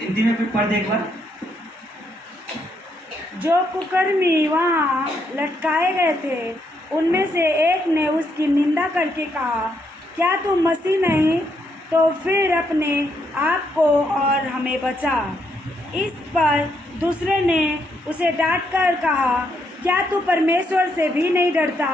हिंदी में फिर पढ़ दे एक बार। जो कुकर्मी वहाँ लटकाए गए थे उनमें से एक ने उसकी निंदा करके कहा, क्या तू मसीह नहीं? तो फिर अपने आप को और हमें बचा। इस पर दूसरे ने उसे डांटकर कहा, क्या तू परमेश्वर से भी नहीं डरता?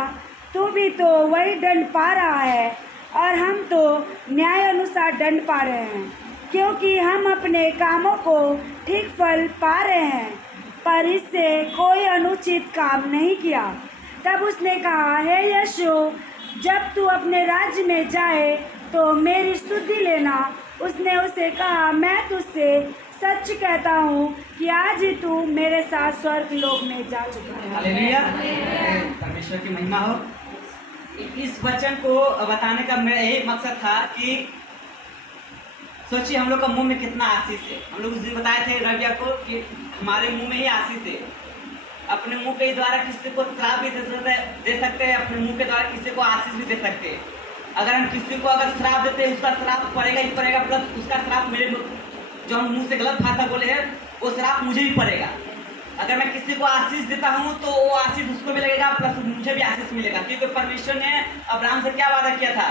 तू भी तो वही दंड पा रहा है और हम तो न्याय अनुसार दंड पा रहे हैं, क्योंकि हम अपने कामों को ठीक फल पा रहे हैं, पर इससे कोई अनुचित काम नहीं किया। तब उसने कहा, हे यीशु, जब तू अपने राज्य में जाए तो मेरी सुधि लेना। उसने उसे कहा, मैं तुझसे सच कहता हूँ कि आज ही तू मेरे साथ स्वर्ग लोक में जा चुका है। हालेलुया, परमेश्वर की महिमा हो। इस वचन को बताने का मेरा यही मकसद था कि सोचिए हम लोग का मुंह में कितना आशीष है। हम लोग उस दिन बताए थे रविया को कि हमारे मुंह में ही आशीष है। अपने मुंह के द्वारा किसी को श्राप भी दे सकते हैं, अपने मुंह के द्वारा किसी को आशीष भी दे सकते हैं। अगर हम किसी को अगर श्राप देते हैं, उसका श्राप पड़ेगा ही पड़ेगा, प्लस उसका श्राप मेरे जो हम मुंह से गलत भाषा बोले हैं वो श्राप मुझे भी पड़ेगा। अगर मैं किसी को आशीष देता हूँ तो वो आशीष उसको भी लगेगा, प्लस मुझे भी आशीष मिलेगा, क्योंकि परमेश्वर ने अब्राहम से क्या वादा किया था,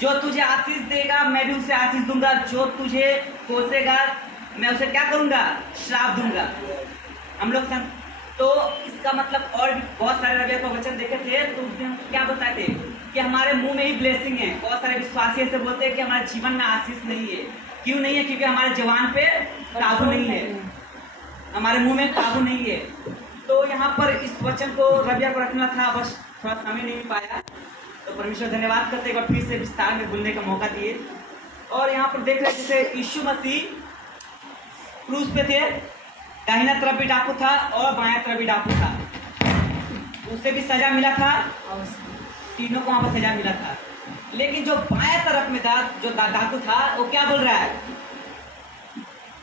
जो तुझे आशीष देगा मैं भी उसे आशीष दूंगा, जो तुझे कोसेगा मैं उसे क्या करूंगा, श्राप दूंगा। हम लोग तो इसका मतलब और भी बहुत सारे रविया को वचन देखे थे, तो उसमें हम क्या बताए थे कि हमारे मुंह में ही ब्लेसिंग है। बहुत सारे विश्वासी ऐसे बोलते हैं कि हमारे जीवन में आशीष नहीं है। क्यों नहीं है? क्योंकि हमारे जवान पे काबू नहीं है, हमारे मुंह में काबू नहीं है। तो यहाँ पर इस वचन को रविया को रखना था, बस थोड़ा समय नहीं पाया, तो परमेश्वर धन्यवाद करते एक बार फिर से विस्तार में बोलने का मौका दिए। और यहाँ पर देख रहे जैसे यीशु मसीह क्रूस पे थे, दाहिना तरफ भी डाकू था और बायां तरफ भी डाकू था, उसे भी सजा मिला था, तीनों को वहाँ पर सजा मिला था। लेकिन जो बाएं तरफ में था, जो डाकू था, वो क्या बोल रहा है,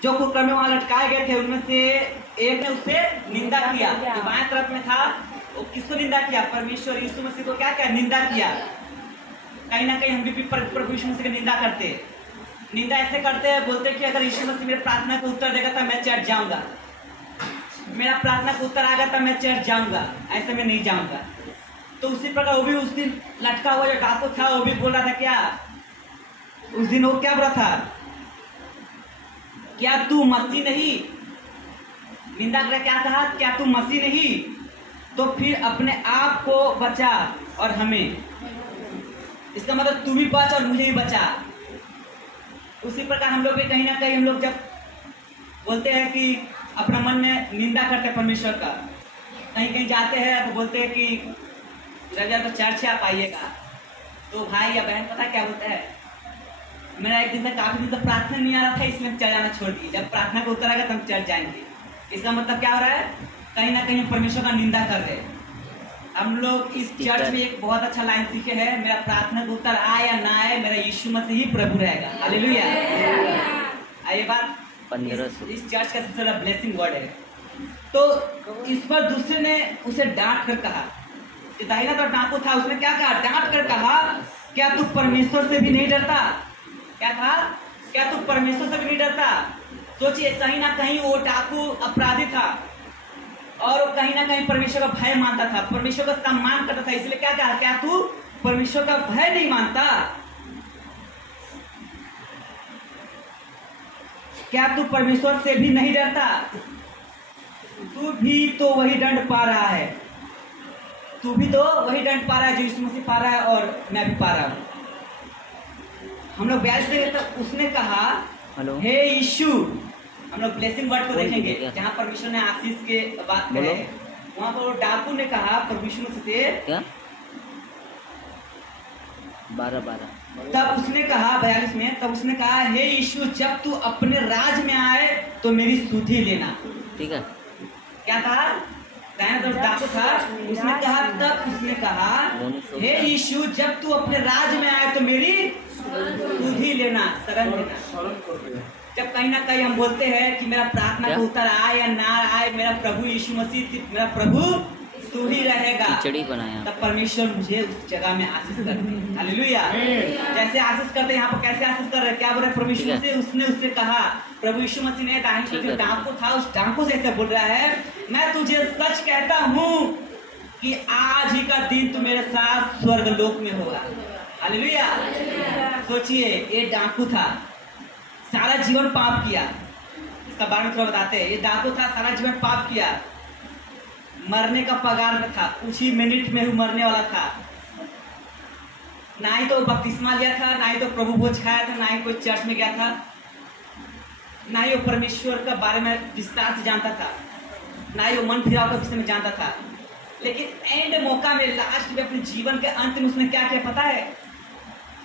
जो कुकर्मी वहाँ लटकाए गए थे उनमें से एक ने उससे निंदा किया। जो बाएं तरफ में था वो किसको निंदा किया? परमेश्वर यीशु मसीह को क्या किया? निंदा किया। कहीं ना कहीं हम भी प्रभु यीशु मसीह की निंदा करते हैं। निंदा ऐसे करते हैं, बोलते हैं कि अगर यीशु मसीह मेरे प्रार्थना को उत्तर देगा तो मैं चर्च जाऊंगा, मेरा प्रार्थना को उत्तर आएगा तो मैं चर्च जाऊंगा, ऐसे में नहीं जाऊंगा। तो उसी प्रकार वो भी उस दिन लटका हुआ जो डाकू था वो भी बोल रहा था, क्या उस दिन वो क्या बोला था, क्या तू मसीह नहीं? निंदा कर क्या कहा, क्या तू मसीह नहीं? तो फिर अपने आप को बचा और हमें, इसका मतलब तू भी बच और मुझे भी बचा। उसी प्रकार हम लोग भी कहीं ना कहीं हम लोग जब बोलते हैं कि अपना मन में निंदा करते हैं परमेश्वर का, कहीं कहीं जाते हैं तो बोलते हैं कि रविवार तो चर्च आप आइएगा, तो भाई या बहन पता क्या बोलता है, मेरा एक दिन से काफी दिन से प्रार्थना नहीं आ रहा था इसलिए हम चर्च जाना छोड़ दिए, जब प्रार्थना को उत्तर आएगा तो हम चर्च जाएंगे। इसका मतलब क्या हो रहा है, कहीं ना कहीं परमेश्वर का निंदा कर रहे हैं। हम लोग इस चर्च में एक बहुत अच्छा लाइन सीखे हैं, मेरा प्रार्थना का उत्तर आए या ना आए, मेरा यीशु मसीह ही प्रभु रहेगा। हालेलुया। ये बात इस चर्च का सबसे बड़ा ब्लेसिंग वर्ड है। तो इस पर दूसरे ने उसे डांट कर कहा, दाहिना तरफ डाकू था, उसने क्या कहा, डांट कर कहा, क्या तू परमेश्वर से भी नहीं डरता? क्या था, क्या तू परमेश्वर से भी नहीं डरता? सोचिए, कहीं ना कहीं वो डाकू अपराधी था और वो कहीं ना कहीं परमेश्वर का भय मानता था, परमेश्वर का सम्मान करता था, इसलिए क्या कहा, क्या तू परमेश्वर का भय नहीं मानता? क्या तू परमेश्वर से भी नहीं डरता? तू भी तो वही दंड पा रहा है, तू भी तो वही दंड पा रहा है जो यीशु मसीह पा रहा है और मैं भी पा रहा हूँ। हम लोग 42 देखें तो उसने कहा, हे यीशु, हम लोग ब्लेसिंग वर्ड को देखेंगे जहाँ परमेश्वर ने आशीष के बात करे, वहाँ पर वो डाकू ने कहा प्रभु यीशु मसीह से, 12 तब उसने कहा 42 में, तब उसने कहा, हे यीशु, जब तू अपने राज में आए तो मेरी सुधि लेना। ठीक है, क्या कहा, तो डाकू था, उसने कहा, तब उसने कहा, हे यीशु, जब तू अपने राज में आए तो मेरी सुधि लेना, शरण लेना। जब कहीं ना कहीं हम बोलते हैं कि मेरा प्रार्थना का उत्तर आए या ना आए, मेरा प्रभु यीशु मसीह मेरा प्रभु तू ही रहेगा, खिचड़ी बनाया। तब परमेश्वर मुझे उस जगह में आशीष करते हैं। हालेलुया। जैसे आशीष करते हैं, यहाँ पर कैसे आशीष कर रहे हैं, क्या बोल रहे हैं परमेश्वर से? उसने उससे कहा, प्रभु यीशु मसीह ने दाहिने पर जो डाकू था उस डाकू से ऐसे बोल रहा है, मैं तुझे सच कहता हूँ कि आज ही का दिन तू मेरे साथ स्वर्ग लोक में होगा। हालेलुया। सोचिए, ये डाकू था, सारा जीवन पाप किया। इसका बारे में थोड़ा बताते हैं। ये डाकू था, सारा जीवन पाप किया, मरने का पगार में था, कुछ ही मिनट में ही मरने वाला था। ना ही तो बपतिस्मा लिया था, ना ही तो प्रभु भोज खाया था, ना ही कोई चर्च में गया था, ना ही वो परमेश्वर का बारे में विस्तार से जानता था, ना ही वो मन फिराव के विषय में जानता था। लेकिन एंड मौका में, लास्ट में, अपने जीवन के अंत में उसने क्या किया पता है?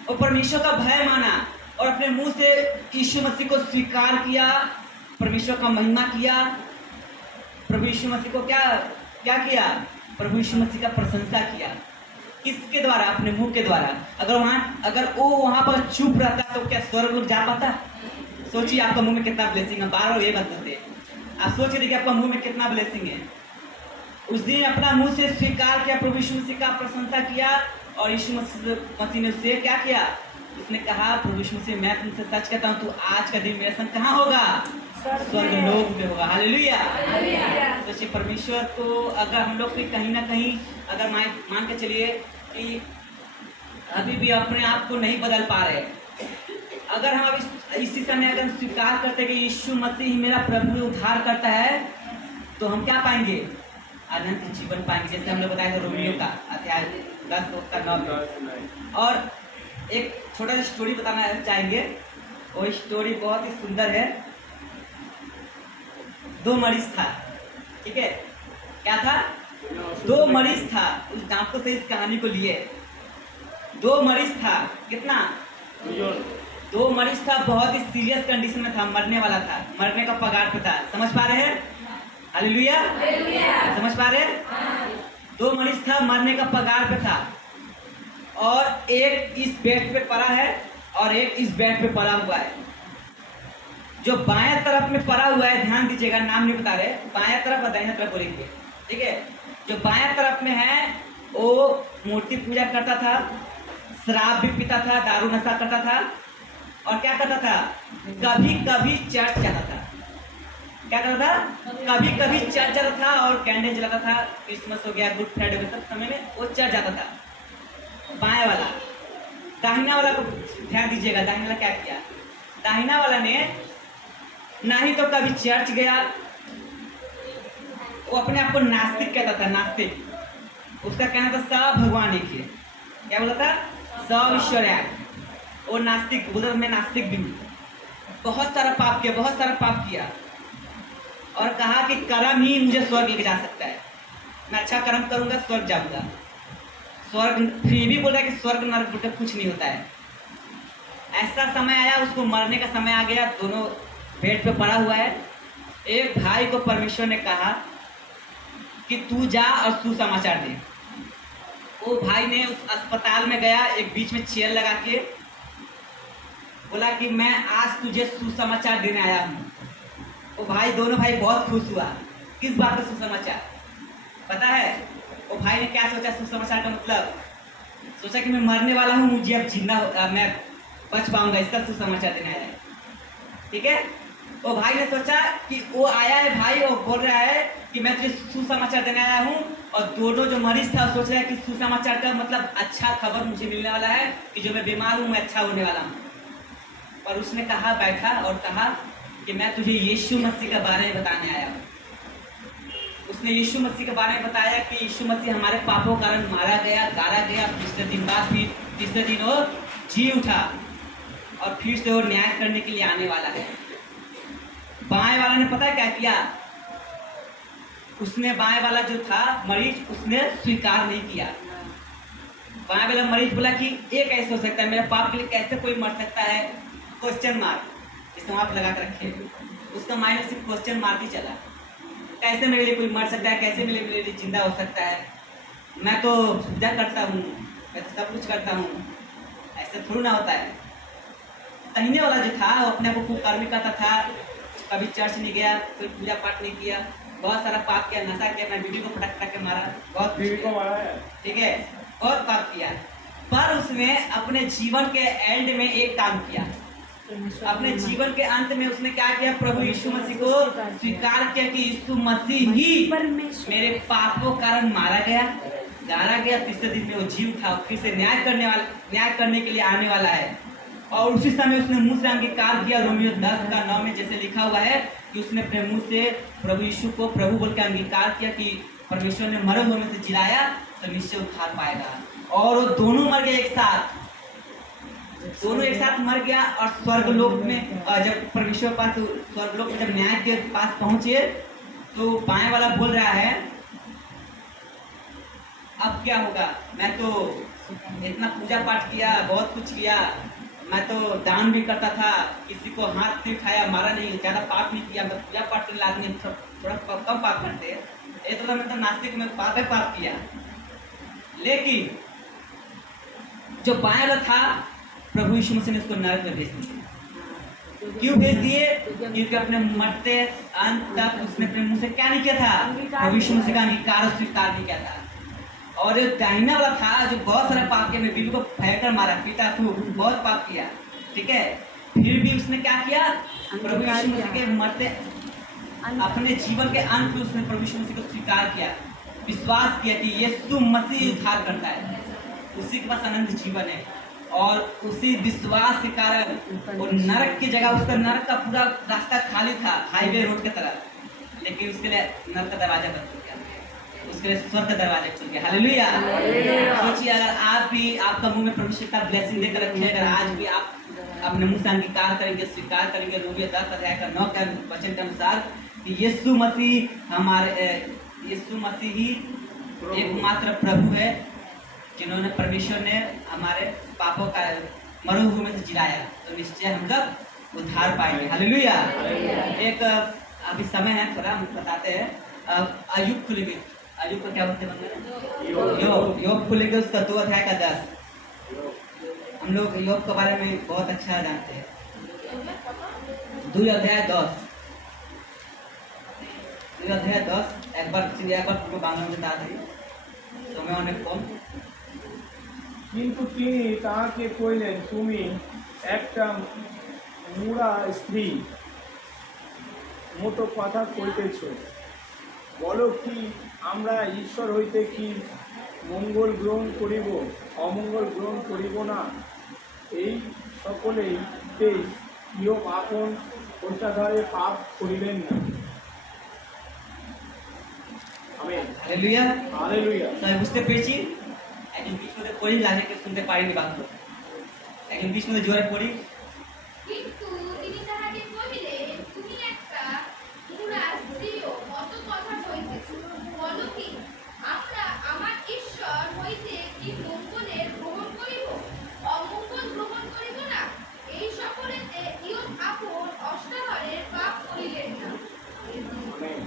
वो परमेश्वर का भय माना और अपने मुंह से यीशु मसीह को स्वीकार किया, परमेश्वर का महिमा किया। प्रभु यीशु मसीह को क्या क्या किया? प्रभु यीशु मसीह का प्रशंसा किया। किसके द्वारा? अपने मुंह के द्वारा। अगर वो वहाँ पर चुप रहता तो क्या स्वर्ग लोग जा पाता? सोचिए, आपका मुंह में कितना ब्लेसिंग है। बार बार ये बात बोलते हैं, आप सोच रहे कि आपका मुंह में कितना ब्लेसिंग है। उस दिन अपना मुंह से स्वीकार किया, प्रभु यीशु मसीह का प्रशंसा किया, और यीशु मसीह ने उससे क्या किया? उसने कहा, प्रभु यीशु मसीह, मैं तुमसे सच कहता हूँ, तू आज का दिन मेरे संग कहाँ होगा? स्वर्ग लोक में होगा। हालेलुया। सोचिए, परमेश्वर को अगर हम लोग भी कहीं ना कहीं अगर मान के चलिए कि अभी भी अपने आप को नहीं बदल पा रहे, अगर हम अभी इसी समय अगर स्वीकार करते कि यीशु मसीह ही मेरा प्रभु उद्धार करता है, तो हम क्या पाएंगे? अनंत जीवन पाएंगे। जैसे हमने बताया था रोमियो का अध्याय 10:9। और एक छोटा सा स्टोरी बताना चाहेंगे। वो स्टोरी बहुत ही सुंदर है। दो मरीज था, ठीक है? क्या था? दो मरीज था। उस डाकू से इस कहानी को लिए। दो मरीज था। कितना? दो मरीज था, बहुत ही सीरियस कंडीशन में था, मरने वाला था, मरने का कगार पे था। समझ पा रहे हैं? हालेलुया। समझ पा रहे हैं? दो मरीज था, मरने का कगार पे था, और एक इस बेड पे पड़ा है और एक इस बेड पे पड़ा हुआ है। जो बाएं तरफ में पड़ा हुआ है, ध्यान दीजिएगा, नाम नहीं बता रहे, बाएं तरफ और दाहिने तरफ बोलेंगे, ठीक है? जो बाएं तरफ में है वो मूर्ति पूजा करता था, शराब भी पीता था, दारू नशा करता था, और क्या करता था? कभी कभी चर्च जाता था। क्या करता था? कभी कभी चर्च जाता था और कैंडल जलाता था। क्रिसमस हो गया, गुड फ्राइडे हो गया, सब समय में वो चर्च जाता था। बाएं वाला। दाहिना वाला को ध्यान दीजिएगा, दाहिना वाला क्या किया? दाहिना वाला ने ना ही तो कभी चर्च गया, वो अपने आप को नास्तिक कहता था, नास्तिक। उसका कहना था सब भगवान एक है। क्या बोला था? सब ईश्वर है। वो नास्तिक बोला, मैं नास्तिक भी हूँ। बहुत सारा पाप किया, बहुत सारा पाप किया, और कहा कि कर्म ही मुझे स्वर्ग लेके जा सकता है। मैं अच्छा कर्म करूंगा, स्वर्ग जाऊंगा। स्वर्ग फिर भी बोल रहा है कि स्वर्ग नरक बेटा कुछ नहीं होता है। ऐसा समय आया, उसको मरने का समय आ गया, दोनों बेड पे पड़ा हुआ है। एक भाई को परमेश्वर ने कहा कि तू जा और सुसमाचार दे। वो भाई ने उस अस्पताल में गया, एक बीच में चेयर लगा के बोला कि मैं आज तुझे सुसमाचार देने आया हूँ। वो भाई, दोनों भाई बहुत खुश हुआ। किस बात का सुसमाचार पता है? वो भाई ने क्या सोचा? सुसमाचार का मतलब सोचा कि मैं मरने वाला हूँ, मुझे अब जीना, मैं बच पाऊंगा, इसका सुसमाचार देने आया है, ठीक है? वो भाई ने सोचा कि वो आया है भाई, वो बोल रहा है कि मैं तुझे सुसमाचार देने आया हूँ, और दोनों जो मरीज था सोच रहा है कि सुसमाचार का मतलब अच्छा खबर मुझे मिलने वाला है कि जो मैं बीमार हूँ मैं अच्छा होने वाला हूँ। पर उसने कहा, बैठा और कहा कि मैं तुझे यीशु मसीह के बारे में बताने आया हूँ। उसने यीशु मसीह के बारे में बताया कि यीशु मसीह हमारे पापों के कारण मारा गया, गाड़ा गया, तीसरे दिन बाद फिर तीसरे दिन वो जी उठा, और फिर से वो न्याय करने के लिए आने वाला है। बाएं वाला ने पता है क्या किया? उसने, बाएं वाला जो था मरीज, उसने स्वीकार नहीं किया। बाएं वाला मरीज बोला कि ये कैसे हो सकता है, मेरे पाप के लिए कैसे कोई मर सकता है? क्वेश्चन मार्क इसे वहाँ लगा कर रखे। उसका माइंड सिर्फ क्वेश्चन मार्क ही चला। कैसे मेरे लिए कोई मर सकता है, कैसे मेरे लिए जिंदा हो सकता है? मैं तो पूजा करता हूँ, मैं तो सब कुछ करता हूँ, ऐसा थोड़ा ना होता है। दाहिने वाला जो था वो अपने को कुकर्मी करता था, कभी चर्च नहीं गया, कोई पूजा पाठ नहीं किया, बहुत सारा पाप किया, नशा किया, अपना बीवी को पटक पटक के मारा, बहुत बीवी को मारा है। ठीक है, बहुत पाप किया। पर उसने अपने जीवन के एंड में एक काम किया, अपने जीवन के अंत में उसने क्या किया, प्रभु यीशु मसीह को स्वीकार किया कि यीशु मसीह ही मेरे पापों के कारण मारा गया, गाड़ा गया, तीसरे दिन में वो जी उठा, फिर से न्याय करने के लिए आने वाला है। और उसी समय उसने मुंह से अंगीकार किया, रोमियो 10:9 में जैसे लिखा हुआ है कि उसने अपने मुंह से प्रभु यीशु को प्रभु बोल के अंगीकार किया कि परमेश्वर ने मरे हुए में से जिलाया तो निश्चय उद्धार पाएगा। और वो दोनों मर गए एक साथ, दोनों एक साथ मर गया। और स्वर्गलोक में जब परमेश्वर पास स्वर्गलोक में जब न्याय के पास पहुंचे तो बाएं वाला बोल रहा है अब क्या होगा, मैं तो इतना पूजा पाठ किया, बहुत कुछ किया, मैं तो दान भी करता था, किसी को हाथ नहीं उठाया, मारा नहीं, ज़्यादा पाप नहीं किया, मैं पूजा पाठ करने आदमी थोड़ा कम पाप करते हैं, ये तो मैं तो नास्तिक में पाप किया। लेकिन जो बाएं वाला था प्रभु यीशु मसीह ने उसको नरक में भेज दिया। क्यों भेज दिए? क्योंकि अपने मरते अंत तक उसने अपने मुंह से क्या नहीं किया था, प्रभु यीशु मसीह का अंगीकार और स्वीकार नहीं किया था। और जो दाहिना वाला था जो बहुत सारा पाप किया, बीवी को फेंककर मारा, पीटा, बहुत पाप किया, ठीक है, फिर भी उसने क्या किया, प्रभु यीशु मसीह के मरते अपने जीवन के अंत में उसने प्रभु यीशु मसीह को स्वीकार किया, विश्वास किया कि यीशु मसीह उद्धार करता है, उसी के पास अनंत जीवन है। और उसी विश्वास के कारण वो नरक की जगह, उसका नरक का पूरा रास्ता खाली था, हाईवे रोड की तरह, लेकिन उसके लिए नरक का दरवाजा बंद हो गया, उसके लिए स्वर्ग का दरवाजा खुल गया। हालेलुया। सोचिए अगर आप भी आपका मुंह में परमेश्वर का ब्लेसिंग देकर रखे, अगर आज भी आप अपने मुंह से अंगीकार करेंगे, स्वीकार करेंगे रोमियो 10:9 के वचन के अनुसार कि यीशु मसीह हमारे यीशु मसीह ही एकमात्र प्रभु है जिन्होंने परमेश्वर ने हमारे पापों का मरे हुए में से जिलाया, तो निश्चय हम लोग उद्धार पाएंगे। हालेलुया। एक अभी समय है, थोड़ा हम बताते हैं। अय्यूब खुलेंगे, अय्यूब का क्या बोलते हैं, योग खुलेंगे, उसका 2 अध्याय का 10। हम लोग योग के बारे में बहुत अच्छा जानते हैं। 2 अध्याय 10 एक बार পুরো বাংলা মধ্যে তাড়াতাড়ি সময় অনেক কম। কিন্তু তিনি তাহাকে কইলেন, তুমি একটা মুড়া স্ত্রী মতো কথা কইতেছ, বলো কি আমরা ঈশ্বর হইতে কি মঙ্গল গ্রহণ করিব, অমঙ্গল গ্রহণ করিব না? এই সকলেই ইয়োব আপন পশ্চাধারে পাপ করিলেন না। Hallelujah, hallelujah. তাই বুঝতে পেরেছি। একজন বিষ্ণুতে পড়ি, লাজেকে শুনতে পারিনি বাক্য, একজন বিষ্ণুতে জোরে পড়ি। কিন্তু তিনি তাহাকে কহিলেন, তুমি একটা মুড়া স্ত্রীও কত কথা কইতেছ, বলো কি আমরা আমার ঈশ্বর হইতে কি মঙ্গলের গ্রহণ করিব, অমঙ্গল গ্রহণ করিব না? এই সকলেতে ইয়োব আপন অষ্টাদশের পাপ করিলেন না।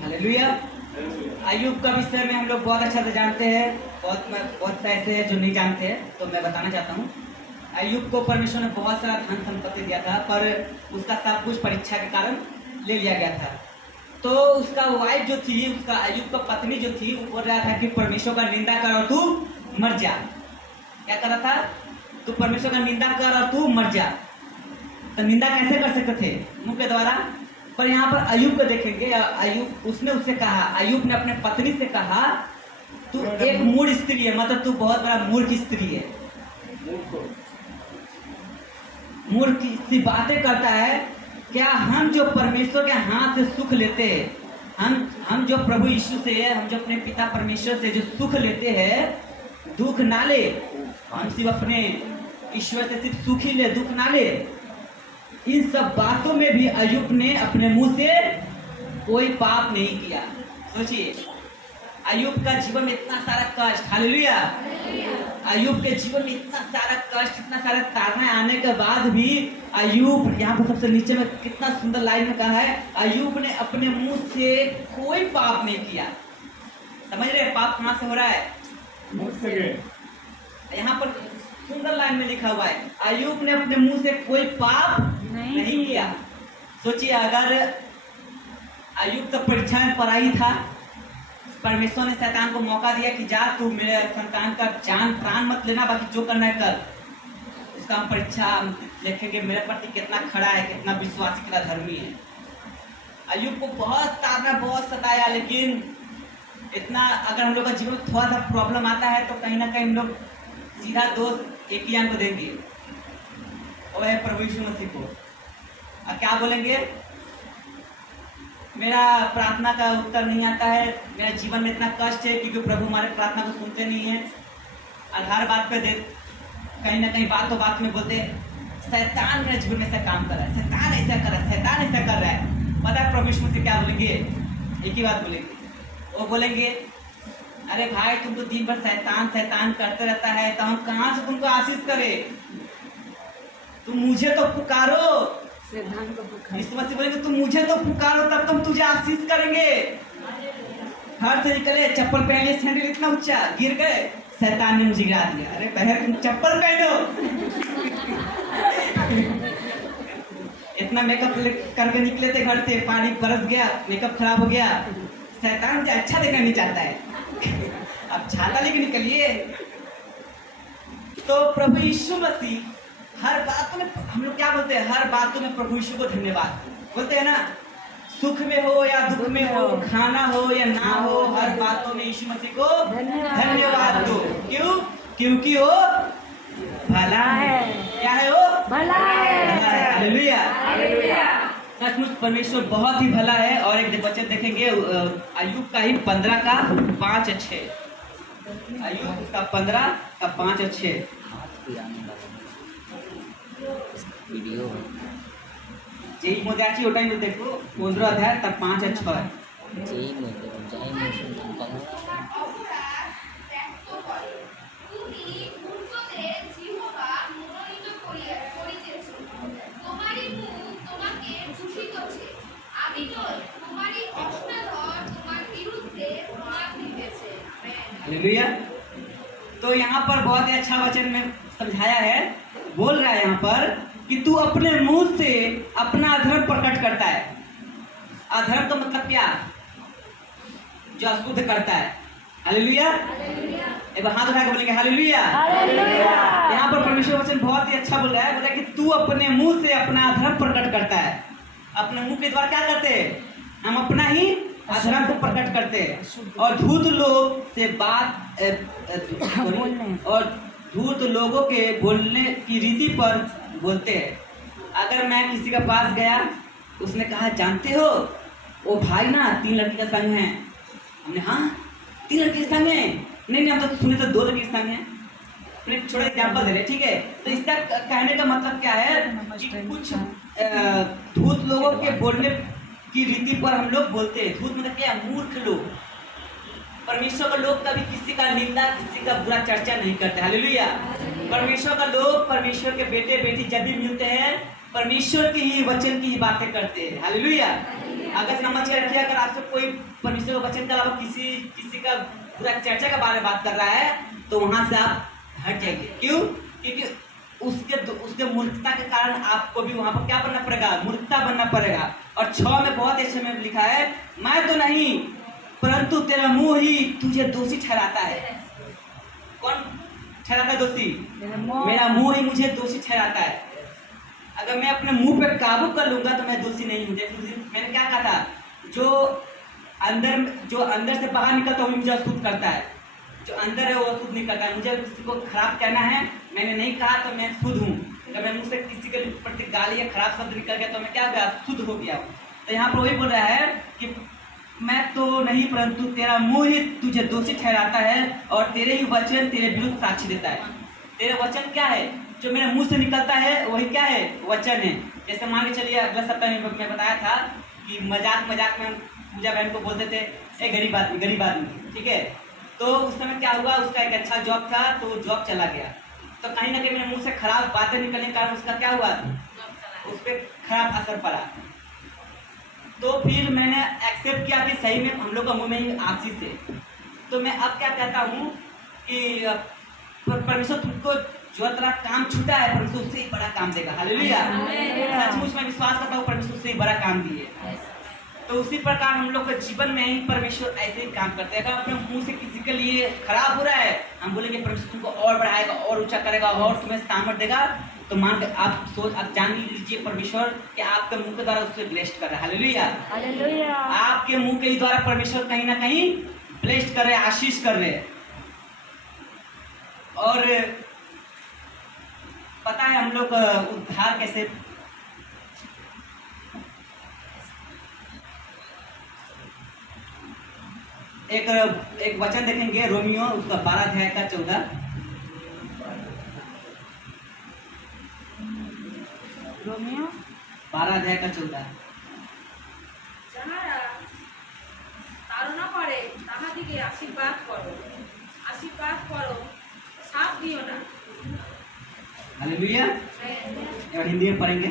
हालेलुया। अय्यूब का विषय में हम लोग बहुत अच्छा से जानते हैं, बहुत से ऐसे हैं जो नहीं जानते हैं, तो मैं बताना चाहता हूँ। अय्यूब को परमेश्वर ने बहुत सारा धन संपत्ति दिया था, पर उसका सब कुछ परीक्षा के कारण ले लिया गया था। तो उसका वाइफ जो थी, उसका अय्यूब का पत्नी जो थी, वो बोल रहा था कि परमेश्वर का निंदा कर और तू मर जा। क्या कर रहा था? तू परमेश्वर का निंदा कर और तू मर जा। तो निंदा कैसे कर सकते थे? मुंह के द्वारा। पर यहाँ पर अय्यूब को देखेंगे, अय्यूब उसने उससे कहा, अय्यूब ने अपने पत्नी से कहा तू एक मूर्ख स्त्री है, मतलब तू बहुत बड़ा मूर्ख स्त्री है, मूर्ख सी बातें करता है। क्या हम जो परमेश्वर के हाथ से सुख लेते हैं, हम जो प्रभु यीशु से, हम जो अपने पिता परमेश्वर से जो सुख लेते हैं, दुख ना ले, हम सिर्फ अपने ईश्वर से सिर्फ सुख ही ले, दुख ना ले। इन सब बातों में भी अय्यूब ने अपने मुंह से कोई पाप नहीं किया। सोचिए अय्यूब का जीवन में इतना सारा कष्ट, हालेलुया, अय्यूब के जीवन में इतना सारा कष्ट, इतना सारा ताड़ना आने के बाद भी अय्यूब, यहाँ पर सबसे नीचे में कितना सुंदर लाइन में कहा है, अय्यूब ने अपने मुंह से कोई पाप नहीं किया। समझ रहे पाप कहाँ से हो रहा है? मुख से। यहाँ पर सुंदर लाइन में लिखा हुआ है, अय्यूब ने अपने मुंह से कोई पाप नहीं किया। सोचिए अगर अय्यूब तो परीक्षा में पड़ा ही था। परमेश्वर ने शैतान को मौका दिया कि जा तू मेरे संतान का जान प्राण मत लेना, बाकी जो करना है कर। उसका हम परीक्षा देखेंगे मेरे प्रति कितना खड़ा है, कितना विश्वासी, कितना धर्मी है। अय्यूब को बहुत ताड़ना, बहुत सताया, लेकिन इतना अगर हम लोग का जीवन में थोड़ा सा प्रॉब्लम आता है तो कहीं ना कहीं हम लोग सीधा दोष एक ही को देंगे, और है प्रभु यीशु मसीह को। और क्या बोलेंगे, मेरा प्रार्थना का उत्तर नहीं आता है, मेरा जीवन में इतना कष्ट है क्योंकि प्रभु हमारे प्रार्थना को सुनते नहीं है। आधार बात पे दे कहीं ना कहीं बात में बोलते शैतान मेरे जीवन में ऐसा काम कर रहा है, शैतान ऐसा कर रहा है, शैतान ऐसा कर रहा है। पता है प्रभु यीशु मसीह क्या बोलेंगे? एक ही बात बोलेंगे, वो बोलेंगे अरे भाई तुम तो दिन भर शैतान शैतान करते रहता है, तो हम कहाँ से तुमको आशीष करें? तुम मुझे तो पुकारो। यीशु मसीह बोलेंगे तुम मुझे तो पुकारो तब तुम तुझे आशीष करेंगे। घर से निकले, चप्पल पहन लिए, सैंडल इतना ऊंचा, गिर गए, शैतान ने मुझे गिरा दिया। अरे बहन तुम चप्पल पहनो। इतना मेकअप करके निकले थे घर से, पानी बरस गया, मेकअप खराब हो गया, शैतान मुझे अच्छा देखना नहीं चाहता है। अब छाता लेके निकलिए। तो प्रभु यीशु मसीह हर बात में, हम लोग क्या बोलते हैं, हर बातों में प्रभु यीशु को धन्यवाद बोलते हैं ना। सुख में हो या दुख में हो, खाना हो या ना हो, हर बातों में यीशु मसीह को धन्यवाद दो। क्यों? क्योंकि वो भला है। क्या है वो? भला है। हालेलुया। सचमुच परमेश्वर बहुत ही भला है। और एक वचन देखेंगे अय्यूब का ही 15 का 5 और 6। अय्यूब का 15 का 5 और 6 वीडियो जेई मोदाची ओटाई में देखो 15 अध्याय तक 5 और 6 যেই মধ্যে যাই মধ্যে তুমি মূর্খদের জিহ্বা মনোনীত করিতেছ, তোমারই মুখ তোমাকে দূষিতছে। আমি নই, তোমারই অষ্টাধর তোমার বিরুদ্ধে প্রমাণ দিতেছে। हालेलुया। तो यहाँ पर बहुत ही अच्छा वचन में समझाया है, बोल रहा है यहाँ पर कि तू अपने मुंह से अपना अधर्म प्रकट करता है। अधर्म का मतलब क्या? जो अशुद्ध करता है। हालेलुया। एक बार हाथ उठा के बोलेंगे हालेलुया। यहाँ पर परमेश्वर वचन बहुत ही अच्छा बोल रहा है, बोला कि तू अपने मुंह से अपना अधर्म प्रकट करता है। अपने मुंह के द्वारा क्या करते हैं? हम अपना ही अधर्म को प्रकट करते हैं और धूर्त लोग से बात और धूर्त लोगों के बोलने की रीति पर बोलते हैं। अगर मैं किसी के पास गया, उसने कहा जानते हो वो भाई ना 3 लड़की का संग है। हमने हाँ 3 लड़की का संग है? नहीं हम तो सुने तो 2 लड़की का संग है। अपने छोटा एग्जाम्पल दे रहे, ठीक है। तो इसका कहने का मतलब क्या है कि कुछ धूर्त लोगों के बोलने की रीति पर हम लोग बोलते हैं। धूर्त मतलब क्या? मूर्ख लोग। परमेश्वर का लोग कभी किसी का निंदा, किसी का बुरा चर्चा नहीं करते। हालेलुया। परमेश्वर का लोग, परमेश्वर के बेटे बेटी जब भी मिलते हैं परमेश्वर की ही वचन की ही बातें करते हैं। हालेलुया। अगर समझ के रखिए, अगर आपसे कोई परमेश्वर के वचन के अलावा किसी का बुरा चर्चा के बारे में बात कर रहा है तो वहां से आप हट जाएंगे। क्यों? क्योंकि उसके मूर्खता के कारण आपको भी वहां पर क्या बनना पड़ेगा? मूर्खता बनना पड़ेगा। और 6 में बहुत अच्छे में लिखा है, मैं तो नहीं परंतु तेरा मुंह ही तुझे दोषी ठहराता है। कौन ठहराता है दोषी? मेरा मुंह ही मुझे दोषी ठहराता है। अगर मैं अपने मुंह पे काबू कर लूंगा तो मैं दोषी नहीं हूँ। मैंने क्या कहा था, जो अंदर से बाहर निकलता है मुझे अशुद्ध करता है, जो अंदर है वो अशुद्ध नहीं करता है। मुझे किसी को खराब कहना है, मैंने नहीं कहा तो मैं शुद्ध हूँ। अगर मैं मुँह से किसी के प्रति गाली या खराब शब्द निकल गया तो मैं क्या हो गया? शुद्ध हो गया। तो यहाँ पर वही बोल रहा है कि मैं तो नहीं परंतु तेरा मुंह ही तुझे दोषी ठहराता है और तेरे ही वचन तेरे विरुद्ध साक्षी देता है। तेरे वचन क्या है? जो मेरे मुंह से निकलता है वही क्या है? वचन है। जैसे मान के चलिए अगला सप्ताह में मैं बताया था कि मजाक में पूजा बहन को बोलते थे ए गरीब आदमी, ठीक है। तो उस समय क्या हुआ, उसका एक अच्छा जॉब था तो वो जॉब चला गया। तो कहीं ना कहीं मेरे मुंह से खराब बातें निकलने के कारण उसका क्या हुआ, उस पर खराब असर पड़ा। तो फिर मैंने एक्सेप्ट किया कि सही में हम लोग का मुंह में ही आशीष है। तो मैं अब क्या कहता हूँ कि परमेश्वर तुमको जो तेरा काम छूटा है परमेश्वर उससे ही बड़ा काम देगा। हालेलुया। सचमुच मैं विश्वास करता हूँ परमेश्वर उससे ही बड़ा काम दिए। तो उसी प्रकार हम लोग के जीवन में ही परमेश्वर ऐसे ही काम करते हैं। अगर अपने मुंह से किसी के लिए खराब हो रहा है, हम बोलेंगे परमेश्वर तुमको और बढ़ाएगा, और ऊंचा करेगा, और तुम्हें सामर्थ देगा, तो मान के आप जान लीजिए परमेश्वर कि आपके मुंह के द्वारा उससे ब्लेस्ड कर रहा है। हालेलुया। हालेलुया। आपके मुंह के ही द्वारा परमेश्वर कहीं ना कहीं ब्लेस्ड कर रहे हैं, आशीष कर रहे हैं। और पता है हम लोग उद्धार कैसे, एक वचन देखेंगे रोमियो उसका 12 अध्याय का 14। रोमियो 12 अध्याय का 14। যাহারা তাড়না করে তাহাদিকে আশীর্বাদ করো, সাপ দিও না। हालेलुया। और हिंदी में पढ़ेंगे।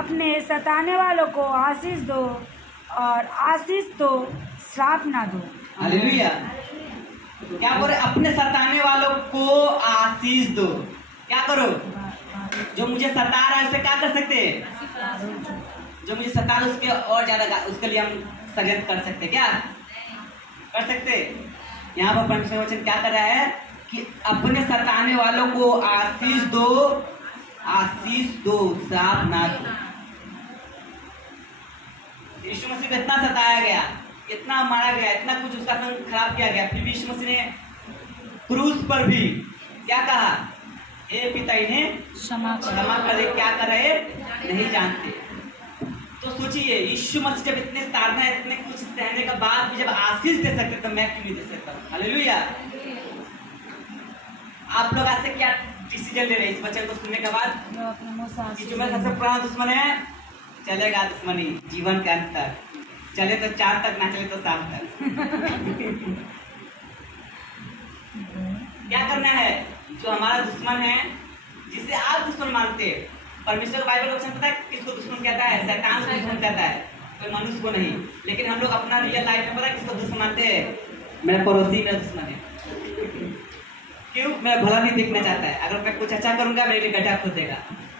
अपने सताने वालों को आशीष दो और आशीष दो, श्राप ना दो। हालेलुया। क्या बोले? अपने सताने वालों को आशीष दो। क्या करो? जो मुझे सता रहा है उसे क्या कर सकते हैं? जो मुझे सता रहा है उसके और ज्यादा उसके लिए हम षड्यंत्र कर सकते, क्या कर सकते? यहाँ पर परमेश्वर वचन क्या कर रहा है कि अपने सताने वालों को आशीष दो, श्राप ना दो। यीशु मसीह को इतना सताया गया, इतना मारा गया, इतना कुछ उसका संग खराब किया गया, फिर भी यीशु मसीह ने क्रूस पर भी क्या कहा? हे पिता इन्हें क्षमा कर दे, क्या कर रहे नहीं जानते। तो सोचिए यीशु मसीह जब इतने ताड़ना, इतने कुछ सहने के बाद भी जब आशीष दे सकते तो मैं क्यों नहीं दे सकता? हालेलुया। आप लोग आज से क्या डिसीजन ले रहे हैं इस वचन को सुनने के बाद? कि जो मेरा सबसे पुराना दुश्मन है चलेगा दुश्मनी जीवन के अंत तक, चले तो 4 तक, ना चले तो 7 तक। क्या करना है? जो हमारा दुश्मन है, जिसे आप दुश्मन मानते हैं, परमेश्वर बाइबल का वचन पता है किसको दुश्मन कहता है? शैतान को दुश्मन कहता है, कोई मनुष्य को नहीं। लेकिन हम लोग अपना रियल लाइफ में पता है किसको दुश्मन मानते हैं? मेरा पड़ोसी मेरा दुश्मन है। क्यों? मेरा भला नहीं देखना चाहता है। अगर मैं कुछ अच्छा करूंगा मेरे लिए गड्ढा खोदेगा।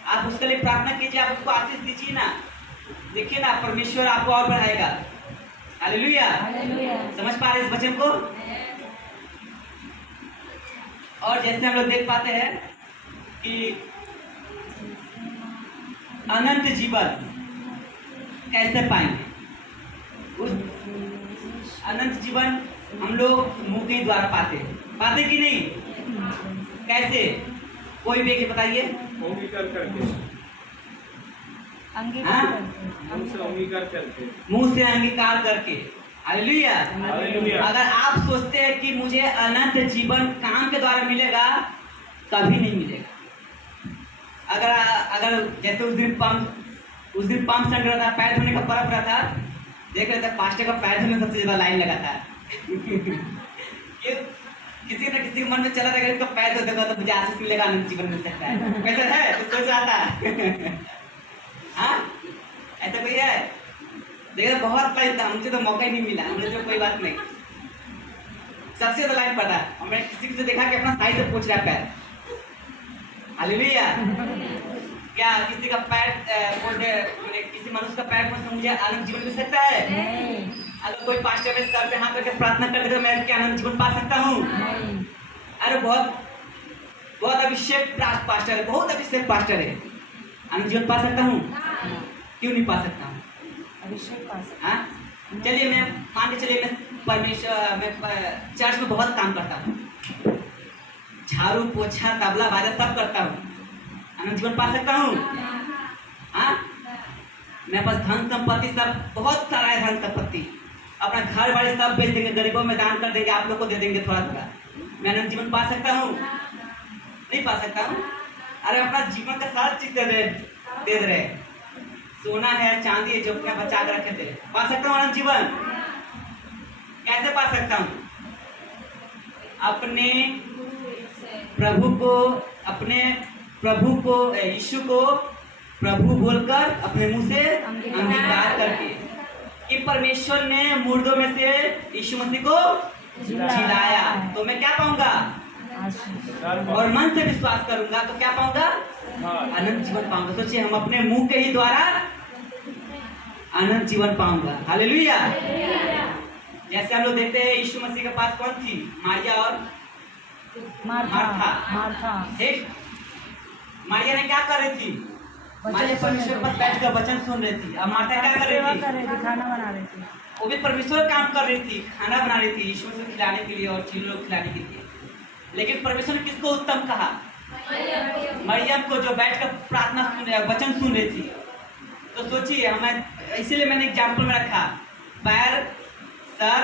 आप उसके लिए प्रार्थना कीजिए, आप उसको आशीष दीजिए ना, देखिए ना परमेश्वर आपको और बढ़ाएगा। हालेलुया। समझ पा रहे इस वचन को? और जैसे हम लोग देख पाते हैं कि अनंत जीवन कैसे पाएंगे? उस अनंत जीवन हम लोग मुंह के द्वारा पाते कि नहीं? कैसे? कोई भी बताइए। अंगीकार करके, मुंह से अंगीकार करके, मुंह से अंगीकार करके। हालेलुया। हालेलुया। अगर आप सोचते हैं कि मुझे अनंत जीवन काम के द्वारा मिलेगा, कभी नहीं मिलेगा। अगर जैसे उस दिन पाम संड रहा था, पैर धोने का पर्व रहा था, देख रहे थे पास्टर का पैर धोने सबसे ज्यादा लाइन लगा था। किसी न किसी के मन में चला था इसका पैर धो देगा तो मुझे आशीष मिलेगा, अनंत जीवन मिल सकता है। कैसा है? तो सोच रहा था। हाँ, ऐसा कोई है? देखा बहुत लाइन था, मुझे तो मौका ही नहीं मिला। मुझे तो कोई बात नहीं, सबसे ज्यादा लाइन पड़ा और मैंने किसी से देखा कि अपना साइज से पूछ रहा है पैर। हालेलुया। क्या किसी का पैर किसी मनुष्य का पैर पहुंचना मुझे अनंत जीवन मिल सकता है? अगर कोई पास्टर में सर पे हाथ रख के प्रार्थना करते तो मैं क्या अनंत जीवन पा सकता हूँ? अरे बहुत अभिषेक पास्टर है, बहुत अभिषेक पास्टर है, अनंत जीवन पा सकता हूँ? क्यों नहीं पा सकता हूँ? अभिषेक पा सकते। हाँ, चलिए मैं मान के चलिए मैं चर्च में बहुत काम करता हूँ, झाड़ू पोछा तबला बाजा सब करता हूँ, अनंत जीवन पा सकता हूँ? हाँ, मेरे पास धन संपत्ति सब बहुत सारा है, धन संपत्ति, अपना घर बाड़ी सब बेच देंगे, गरीबों में दान कर देंगे, आप लोग को दे देंगे थोड़ा थोड़ा, मैं अनंत जीवन पा सकता हूँ? नहीं पा सकता हूँ। अरे अपना जीवन का सारा चीज दे दे रहे, सोना है चांदी है जो अपने बचा कर रखे थे, पा सकता हूँ अनंत जीवन? कैसे पा सकता हूँ? अपने प्रभु को यीशु को प्रभु बोलकर अपने मुंह से अंगीकार करके कि परमेश्वर ने मुर्दों में से यीशु मसीह को जिलाया, तो मैं क्या पाऊंगा? और मन से विश्वास करूंगा तो क्या पाऊंगा? अनंत जीवन पाऊंगा। सोचिए हम अपने मुंह के ही द्वारा अनंत जीवन पाऊंगा। हालेलुया। जैसे हम लोग देखते हैं यीशु मसीह के पास कौन थी, मारिया और मार्था। ठीक, मारिया ने क्या कर रही थी, मारिया परमेश्वर के पास बैठ कर वचन सुन रही थी। अब मार्था क्या कर रही थी, खाना बना रही थी। वो भी परमेश्वर काम कर रही थी, खाना बना रही थी यीशु मसीह को खिलाने के लिए और चीलों को खिलाने के लिए। लेकिन परमेश्वर ने किसको उत्तम कहा, मरियम को, जो बैठ कर प्रार्थना सुन रही, वचन सुन रही थी। तो सोचिए, हमें इसीलिए मैंने एग्जाम्पल में रखा, पैर, सर,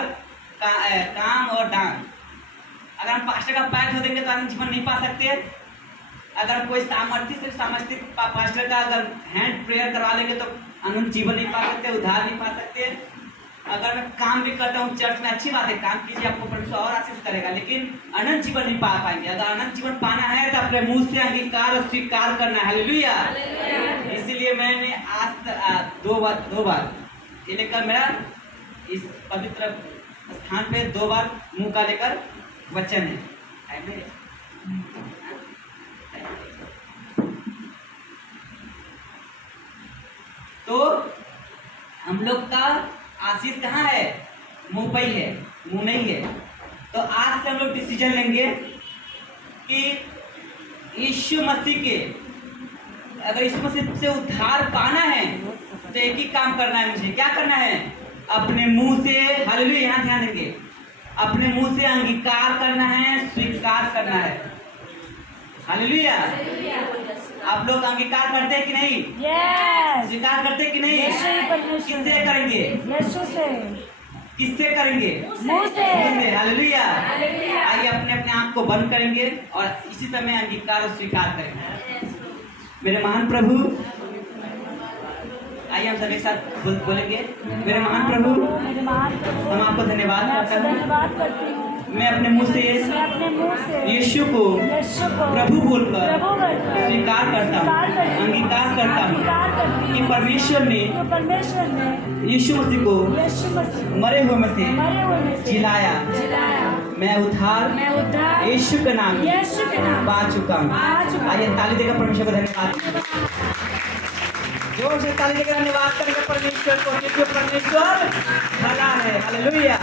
काम और दांत। अगर हम पास्टर का पैर धो देंगे तो आनंद जीवन नहीं पा सकते। अगर कोई सामर्थ्य पास्टर का अगर हैंड प्रेयर करवा लेंगे तो अनंत जीवन नहीं पा सकते, उद्धार नहीं पा सकते। अगर मैं काम भी करता हूँ चर्च में, अच्छी बात है, काम कीजिए, आपको परमेश्वर और आशीष करेगा, लेकिन अनंत जीवन नहीं पा पाएंगे। अगर अनंत जीवन पाना है तो अपने मुंह से अंगीकार और स्वीकार करना है। हालेलुया। इसीलिए मैंने आज दो बार ये लेकर, मेरा इस पवित्र स्थान पे 2 बार मुंह का लेकर वचन है। तो हम लोग का आशीष कहाँ है, मुंह पे ही है, मुंह नहीं है। तो आज से हम लोग डिसीजन लेंगे कि यीशु मसीह के, अगर यीशु मसीह से उद्धार पाना है तो एक ही काम करना है मुझे। क्या करना है, अपने मुंह से, हालेलुया, यहाँ ध्यान देंगे, अपने मुंह से अंगीकार करना है, स्वीकार करना है। हालेलुया। आप लोग अंगीकार करते हैं कि नहीं, स्वीकार करते हैं कि नहीं, किससे करेंगे, यीशु से, किससे करेंगे, मुंह से। हालेलुया। आइए अपने अपने आँख को बंद करेंगे और इसी समय अंगीकार और स्वीकार करेंगे। मेरे महान प्रभु, आइए हम सब एक साथ बोलेंगे, मेरे महान प्रभु, हम आपको धन्यवाद करते हैं। मैं अपने मुंह से यीशु को प्रभु बोलकर स्वीकार करता हूँ, अंगीकार करता हूँ कि परमेश्वर ने यीशु मसीह को मरे हुए में से जिलाया। मैं उद्धार यीशु के नाम पा चुका हूँ। आइए ताली देकर परमेश्वर को धन्यवाद, जोर से ताली देकर धन्यवाद करेंगे परमेश्वर को, क्योंकि परमेश्वर भला है। हालेलुया।